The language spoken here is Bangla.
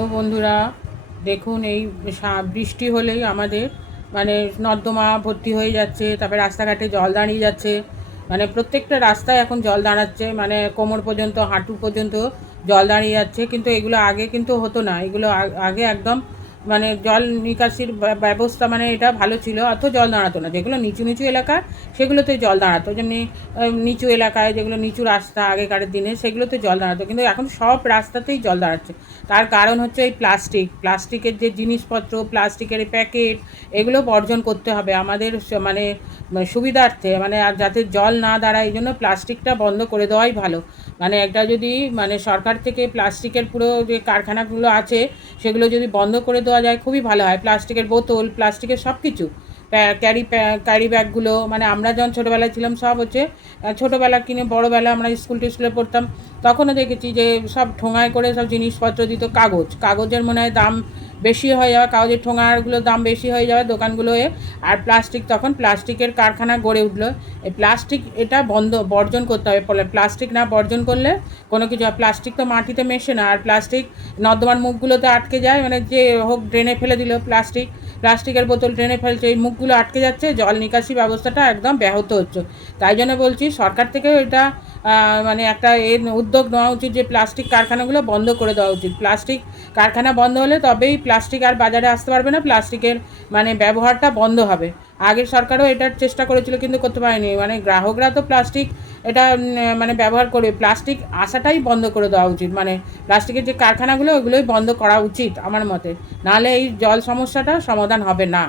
তো বন্ধুরা, দেখুন এই বৃষ্টি হলেই আমাদের মানে নর্দমা ভর্তি হয়ে যাচ্ছে, তারপরে রাস্তাঘাটে জল দাঁড়িয়ে যাচ্ছে। মানে প্রত্যেকটা রাস্তায় এখন জল দাঁড়াচ্ছে, মানে কোমর পর্যন্ত, হাঁটু পর্যন্ত জল দাঁড়িয়ে যাচ্ছে। কিন্তু এগুলো আগে কিন্তু হতো না। এগুলো আগে একদম মানে জল নিকাশির ব্যবস্থা মানে এটা ভালো ছিল, অত জল দাঁড়াতো না। যেগুলো নিচু নিচু এলাকা সেগুলোতে জল দাঁড়াতো, যেমনি নিচু এলাকায় যেগুলো নিচু রাস্তা আগেকার দিনে সেগুলোতে জল দাঁড়াতো। কিন্তু এখন সব রাস্তাতেই জল দাঁড়াচ্ছে। তার কারণ হচ্ছে এই প্লাস্টিকের যে জিনিসপত্র, প্লাস্টিকের প্যাকেট, এগুলো বর্জন করতে হবে আমাদের মানে সুবিধার্থে, মানে আর যাতে জল না দাঁড়ায় এই জন্য প্লাস্টিকটা বন্ধ করে দেওয়াই ভালো। মানে একটা যদি মানে সরকার থেকে প্লাস্টিকের পুরো যে কারখানাগুলো আছে সেগুলো যদি বন্ধ করে দেওয়া যায় খুবই ভালো হয়। প্লাস্টিকের বোতল, প্লাস্টিকের সব কিছু, ক্যারি ব্যাগগুলো, মানে আমরা যখন ছোটোবেলায় ছিলাম সব হচ্ছে ছোটোবেলা কিনে বড়োবেলা আমরা স্কুলে পড়তাম, তখনও দেখেছি যে সব ঠোঙায় করে সব জিনিসপত্র দিত। কাগজের মনে হয় দাম বেশি হয়ে যাওয়া, কাগজের ঠোঙাগুলোর দাম বেশি হয়ে যাওয়া দোকানগুলোয়। আর তখন প্লাস্টিকের কারখানা গড়ে উঠলো। এই প্লাস্টিক এটা বর্জন করতে হবে। প্লাস্টিক না বর্জন করলে কোনো কিছু, প্লাস্টিক তো মাটিতে মেশে না, আর প্লাস্টিক নর্দমার মুখগুলোতে আটকে যায়, মানে যে হোক ড্রেনে ফেলে দিল প্লাস্টিকের বোতল ড্রেনে ফেলছে, এই মুখগুলো আটকে যাচ্ছে, জল নিকাশি ব্যবস্থাটা একদম ব্যাহত হচ্ছে। তাই জন্য বলছি সরকার থেকেও এটা মানে একটা উদ্যোগ নেওয়া উচিত যে প্লাস্টিক কারখানাগুলো বন্ধ করে দেওয়া উচিত। প্লাস্টিক কারখানা বন্ধ হলে তবেই প্লাস্টিক আর বাজারে আসতে পারবে না, প্লাস্টিকের মানে ব্যবহারটা বন্ধ হবে। আগের সরকারও এটার চেষ্টা করেছিল কিন্তু করতে পারেনি। মানে গ্রাহকরা তো প্লাস্টিক এটা মানে ব্যবহার করবে, প্লাস্টিক আসাটাই বন্ধ করে দেওয়া উচিত। মানে প্লাস্টিকের যে কারখানাগুলো ওগুলোই বন্ধ করা উচিত আমার মতে, নাহলে এই জল সমস্যাটা সমাধান হবে না।